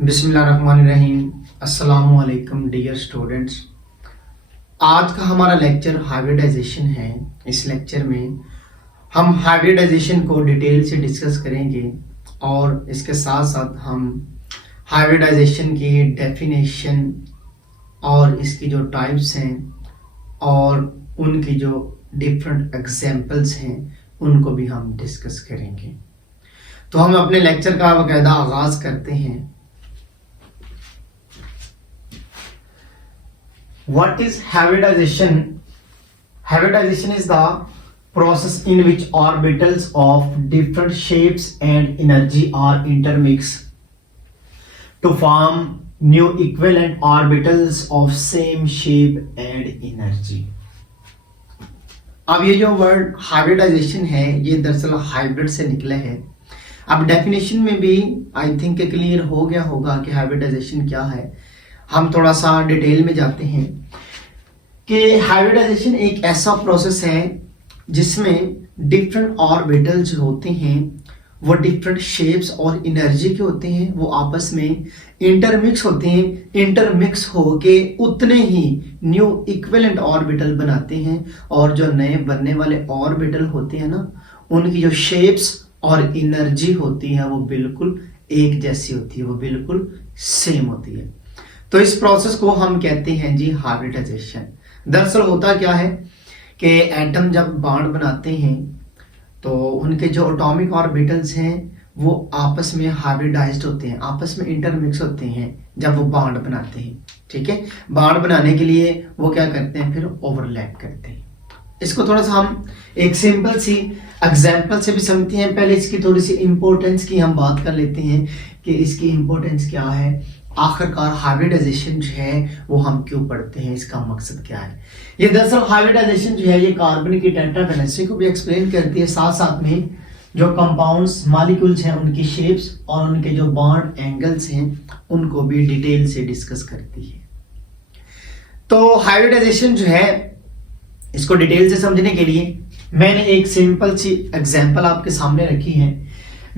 बिस्मिल्लाहिर्रहमानिर्रहीम। अस्सलामुअलैकुम dear students. आज का हमारा लेक्चर हाइब्रिडाइजेशन है। इस लेक्चर में हम हाइब्रिडाइजेशन को डिटेल से डिस्कस करेंगे और इसके साथ साथ हम हाइब्रिडाइजेशन की डेफिनेशन और इसकी जो टाइप्स हैं और उनकी जो डिफरेंट एग्जांपल्स हैं उनको भी हम डिस्कस करेंगे। तो हम अपने लेक्चर का बाकायदा आगाज करते हैं। What is hybridization? Hybridization is the process in which orbitals of different shapes and energy are intermixed to form new equivalent orbitals of same shape and energy. अब ये जो वर्ड हाइब्रिडाइजेशन है ये दरअसल हाइब्रिड से निकला है। अब डेफिनेशन में भी आई थिंक क्लियर हो गया होगा कि हाइब्रिडाइजेशन क्या है। हम थोड़ा सा डिटेल में जाते हैं कि हाइब्रिडाइजेशन एक ऐसा प्रोसेस है जिसमें डिफरेंट ऑर्बिटल्स होते हैं, वो डिफरेंट शेप्स और एनर्जी के होते हैं, वो आपस में इंटरमिक्स होते हैं। इंटरमिक्स होके उतने ही न्यू इक्विवेलेंट ऑर्बिटल बनाते हैं और जो नए बनने वाले ऑर्बिटल होते हैं ना, उनकी जो शेप्स और एनर्जी होती है वो बिल्कुल एक जैसी होती है, वो बिल्कुल सेम होती है। तो इस प्रोसेस को हम कहते हैं जी हाइब्रिडाइजेशन। दरअसल होता क्या है कि एटम जब बॉन्ड बनाते हैं तो उनके जो एटॉमिक ऑर्बिटल्स हैं वो आपस में हाइब्रिडाइज्ड होते हैं, आपस में इंटरमिक्स होते हैं जब वो बॉन्ड बनाते हैं। ठीक है, बॉन्ड बनाने के लिए वो क्या करते हैं, फिर ओवरलैप करते हैं। इसको थोड़ा सा हम एक सिंपल सी एग्जाम्पल से भी समझते हैं। पहले इसकी थोड़ी सी इंपॉर्टेंस की हम बात कर लेते हैं कि इसकी इंपॉर्टेंस क्या है, आखिरकार हाइब्रिडाइजेशन जो है वो हम क्यों पढ़ते हैं, इसका मकसद क्या है। ये दरअसल हाइब्रिडाइजेशन जो है ये कार्बन की टेट्रावेलेंसी को भी एक्सप्लेन करती है, साथ साथ में जो कंपाउंड्स मॉलिक्यूल्स हैं उनकी शेप्स और उनके जो बॉन्ड एंगल्स हैं उनको भी डिटेल से डिस्कस करती है। तो हाइब्रिडाइजेशन जो है इसको डिटेल से समझने के लिए मैंने एक सिंपल सी एग्जाम्पल आपके सामने रखी है।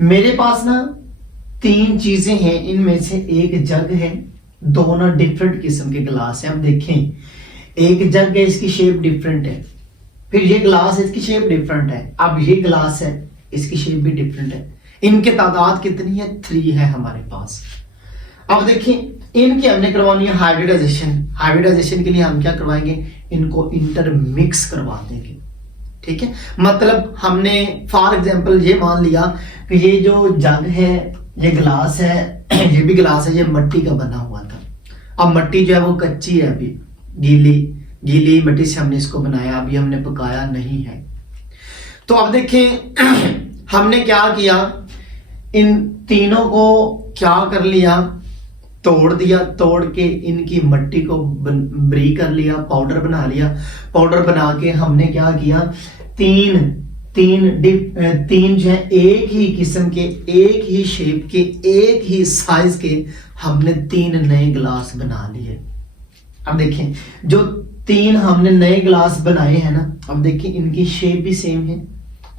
मेरे पास ना तीन चीजें हैं, इनमें से एक जग है, दोनों डिफरेंट किस्म के ग्लास हैं। अब देखें, एक जग है, इसकी शेप डिफरेंट है, फिर ये ग्लास है, इसकी शेप डिफरेंट है, अब ये ग्लास है, इसकी शेप भी डिफरेंट है। इनके तादाद कितनी है, 3 है हमारे पास। अब देखें, इनकी हमने करवानी है हाइब्रिडाइजेशन। हाइब्रिडाइजेशन के लिए हम क्या करवाएंगे, इनको इंटरमिक्स करवा देंगे। ठीक है, मतलब हमने फॉर एग्जांपल ये मान लिया कि ये जो जग है, ये ग्लास है, ये भी ग्लास है, ये मिट्टी का बना हुआ था। अब मिट्टी जो है वो कच्ची है, अभी गीली मिट्टी से हमने इसको बनाया, अभी हमने पकाया नहीं है। तो अब देखें हमने क्या किया, इन तीनों को क्या कर लिया, तोड़ दिया, तोड़ के इनकी मिट्टी को ब्री कर लिया, पाउडर बना लिया। पाउडर बना के हमने क्या किया, तीन जो है एक ही किस्म के, एक ही शेप के, एक ही साइज के हमने 3 नए ग्लास बना लिए। अब देखें, जो 3 हमने नए ग्लास बनाए हैं ना, अब देखिए इनकी शेप भी सेम है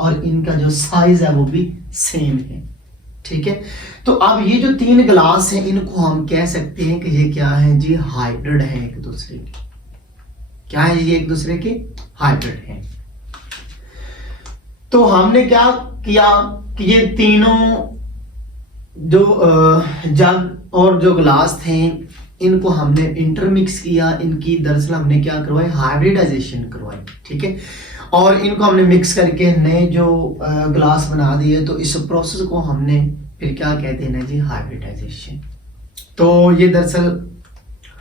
और इनका जो साइज है वो भी सेम है। ठीक है, तो अब ये जो 3 ग्लास हैं इनको हम कह सकते हैं कि ये क्या है जी, हाइब्रिड है एक दूसरे के। क्या है ये, एक दूसरे के हाइब्रिड है। तो हमने क्या किया कि ये तीनों जो जग और जो ग्लास थे इनको हमने इंटरमिक्स किया, इनकी दरअसल हमने क्या करवाई, हाइब्रिडाइजेशन करवाई। ठीक है, और इनको हमने मिक्स करके नए जो ग्लास बना दिए। तो इस प्रोसेस को हमने फिर क्या कहते हैं ना जी, हाइब्रिडाइजेशन। तो ये दरअसल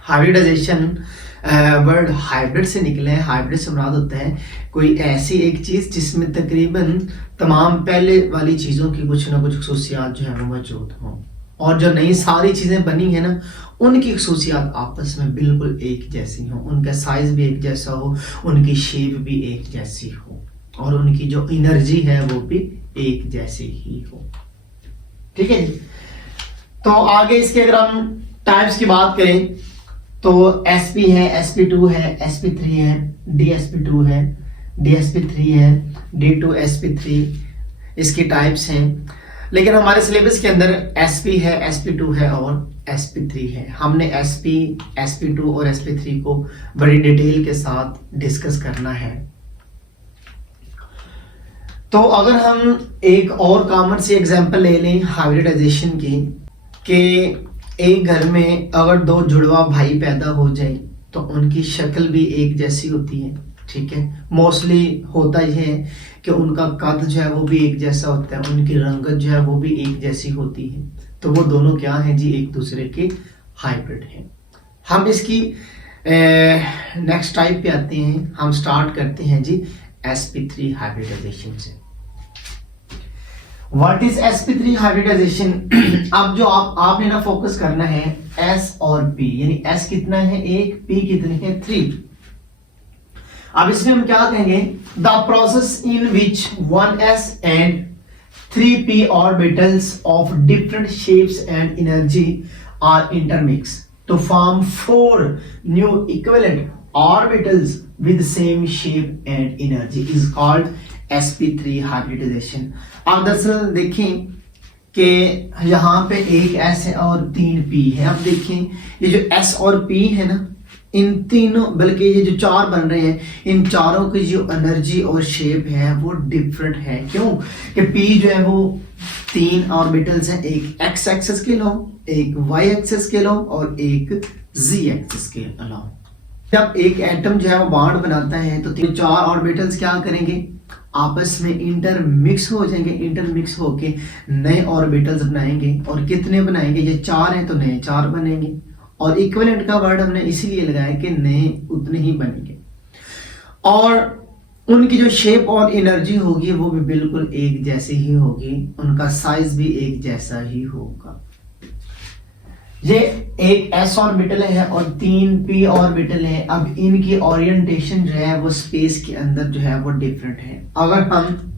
हाइब्रिडाइजेशन वर्ड हाइब्रिड से निकले हैं। हाइब्रिड से मुराद होता है कोई ऐसी एक चीज जिसमें तकरीबन तमाम पहले वाली चीजों की कुछ ना कुछ खसूसियात जो है वो मौजूद हों, और जो नई सारी चीजें बनी है ना उनकी खसूसियात आपस में बिल्कुल एक जैसी हो, उनका साइज भी एक जैसा हो, उनकी शेप भी एक जैसी हो और उनकी जो एनर्जी है वो भी एक जैसी ही हो। ठीक है जी, तो आगे इसके अगर हम टाइप्स की बात करें तो sp है, sp2 है, sp3 है, dsp2 है, dsp3 है, d2sp3 इसकी टाइप्स हैं। लेकिन हमारे सिलेबस के अंदर sp है, sp2 है और sp3 है। हमने sp, sp2 और sp3 को बड़ी डिटेल के साथ डिस्कस करना है। तो अगर हम एक और कॉमन सी एग्जांपल ले लें हाइब्रिडाइजेशन की, कि एक घर में अगर दो जुड़वा भाई पैदा हो जाए तो उनकी शक्ल भी एक जैसी होती है, ठीक है। मोस्टली होता यह है कि उनका कद जो है वो भी एक जैसा होता है, उनकी रंगत जो है वो भी एक जैसी होती है। तो वो दोनों क्या हैं जी, एक दूसरे के हाइब्रिड हैं। हम इसकी नेक्स्ट टाइप पे आते हैं। हम स्टार्ट करते हैं जी sp3 हाइब्रिडाइजेशन से। What is sp3 hybridization? अब जो आपने ना फोकस करना है s और p, यानी s कितना है 1, p कितने हैं 3। अब इसमें हम क्या कहेंगे, the process in which 1s and 3p orbitals of different shapes and energy are intermixed to form 4 new equivalent orbitals with same shape and energy is called sp3 hybridization। अब दरअसल देखें कि यहाँ पे एक s है और 3 p है। अब देखें ये जो s और p है ना, इन तीनों, बल्कि ये जो चार बन रहे हैं, इन चारों की जो एनर्जी और शेप है वो डिफरेंट है। क्यों कि p जो है वो 3 ऑर्बिटल्स हैं, एक x एक्सिस के लॉन्ग, एक y एक्सिस के लॉन्ग और एक z एक्सिस के लॉन्ग। जब एक एटम जो है वो बॉन्ड बनाता है तो तीन चार ऑर्बिटल्स क्या करेंगे, आपस में इंटरमिक्स हो जाएंगे। इंटरमिक्स होके नए ऑर्बिटल्स बनाएंगे। और कितने बनाएंगे, ये 4 हैं तो नए 4 बनेंगे। और इक्विवेलेंट का वर्ड हमने इसीलिए लगाया कि नए उतने ही बनेंगे। और उनकी जो शेप और एनर्जी होगी वो भी बिल्कुल एक जैसी ही होगी, उनका साइज भी एक जैसा ही होगा। ये एक s ऑर्बिटल है और 3 p ऑर्बिटल है। अब इनकी ओरिएंटेशन जो है वो स्पेस के अंदर जो है वो डिफरेंट है। अगर हम,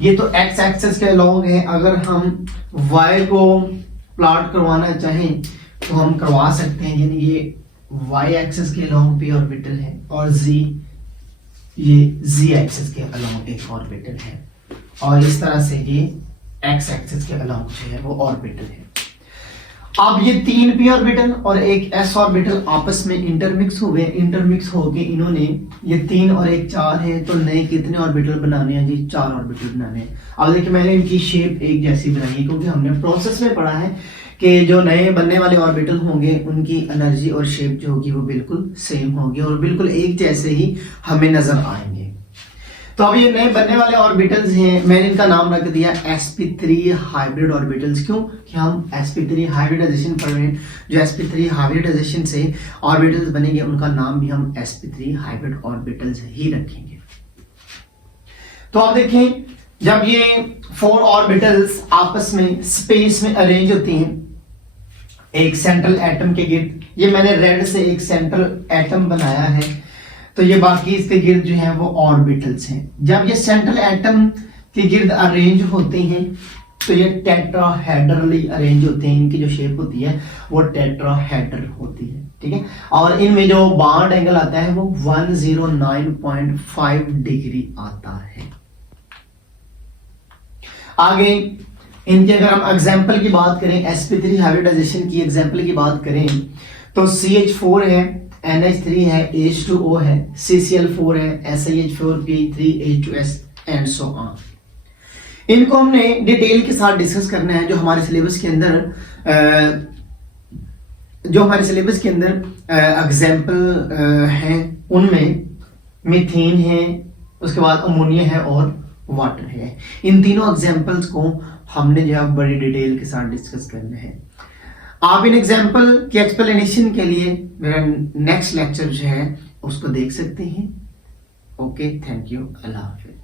ये तो x एक्सिस के लॉन्ग है, अगर हम y को प्लॉट करवाना चाहें तो हम करवा सकते हैं। यानी ये y एक्सिस के लॉन्ग p ऑर्बिटल है और ये z एक्सिस के अलॉन्ग एक ऑर्बिटल है, और इस तरह से ये x एक्सिस के अलॉन्ग जो है वो ऑर्बिटल है। अब ये 3 p ऑर्बिटल और एक s ऑर्बिटल आपस में इंटरमिक्स हुए। इंटरमिक्स होके इन्होंने, ये 3 और 1 4 है, तो नए कितने ऑर्बिटल बनाने हैं जी, 4 ऑर्बिटल बनाने हैं। अब देखिए मैंने इनकी शेप एक जैसी बनाई है क्योंकि हमने प्रोसेस में पढ़ा है कि जो नए बनने वाले ऑर्बिटल होंगे उनकी एनर्जी और शेप जो होगी वो बिल्कुल सेम होगी और बिल्कुल एक जैसे ही हमें नजर आएंगे। तो अब ये नए बनने वाले ऑर्बिटल्स हैं, मैंने इनका नाम रख दिया sp3 हाइब्रिड ऑर्बिटल्स। क्यों कि हम sp3 हाइब्रिडाइजेशन पढ़ रहे हैं। जो sp3 हाइब्रिडाइजेशन से ऑर्बिटल्स बनेंगे उनका नाम भी हम sp3 हाइब्रिड ऑर्बिटल्स ही रखेंगे। तो आप देखें, जब ये 4 ऑर्बिटल्स आपस में स्पेस में अरेंज होती हैं एक सेंट्रल एटम के गिर्द, ये मैंने रेड से एक सेंट्रल एटम बनाया है, तो ये बाकी इसके गिर्द जो है वो ऑर्बिटल्स हैं। जब ये सेंट्रल एटम के गिर्द अरेंज होते हैं तो ये टेट्राहेड्रली अरेंज होते हैं। इनकी जो शेप होती है वो टेट्राहेड्रल होती है, ठीक है। और इनमें जो बॉन्ड एंगल आता है वो 109.5 डिग्री आता है। आगे इनके अगर हम एग्जाम्पल की बात करें, sp3 हाइब्रिडाइजेशन की एग्जाम्पल की बात करें तो CH4 है, NH3 है, H2O है, CCl4 है, SiH4, एंड सो ऑन। इनको हमने डिटेल के साथ डिस्कस करना है। जो हमारे सिलेबस के अंदर एग्जाम्पल हैं उनमें मीथेन है, उसके बाद अमोनिया है और वाटर है। इन तीनों एग्जाम्पल्स को हमने जो है बड़ी डिटेल के साथ डिस्कस करना है। आप इन एग्जाम्पल की एक्सप्लेनेशन के लिए मेरा नेक्स्ट लेक्चर जो है उसको देख सकते हैं। Okay, thank you, Allah Hafiz.